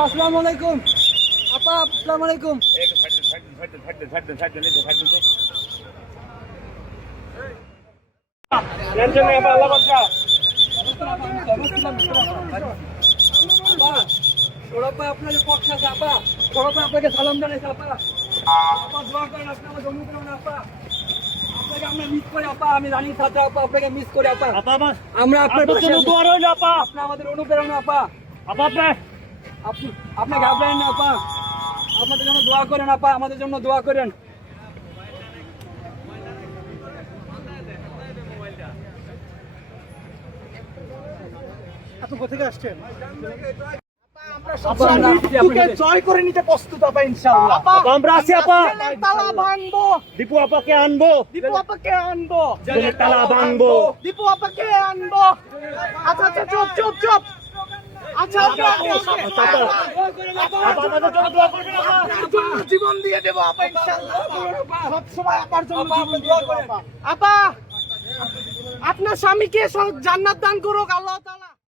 আপা আসসালামু আলাইকুম। আপা আসসালামু আলাইকুম। টেনশন নেই আপা, আল্লাহ বাঁচা। সৌরভা আপনাকে পক্ষে আছে আপা। সৌরভা আপনাকে সালাম জানাইছে আপা। আপা দোয়া করেন আপনি আমার জন্ম করেন আপা। আপনাকে আমরা মিস করি আপা। আমি রানীর সাথে আপা আপনাকে মিস করি আপা। আপা আমার আমরা আপনার আপনার পাশে জন্য আছি। দোয়া রইল আপা। আপনি আমাদের অনুপ্রেরণা আপা। আপা আপনি ঘাবড়েন না আপা। আমাদের জন্য দোয়া করেন আপা, আমাদের জন্য দোয়া করেন। আপনি কোথা থেকে আসছেন? আপা, আমরা আসছি আপনার সাথে। জয় করে নিতে প্রস্তুত আপা ইনশাআল্লাহ। আপা, আমরা আছি আপা। জেলের তালা ভাঙবো, দীপু আপাকে আনবো, দীপু আপাকে আনবো, জেলের তালা ভাঙবো। দীপু আপাকে আনবো। আচ্ছা আচ্ছা চুপ চুপ চুপ। আচ্ছা আচ্ছা আপা আমাদের জন্য দোয়া করবেন আপা। আপনার জন্য জীবন দিয়ে দেবো আপা ইনশাআল্লাহ। সব সময় আপার জন্য জীবন দিয়ে দেবো আপা। আপা আপনার স্বামীকে জান্নাত দান করুক আল্লাহ তাআলা।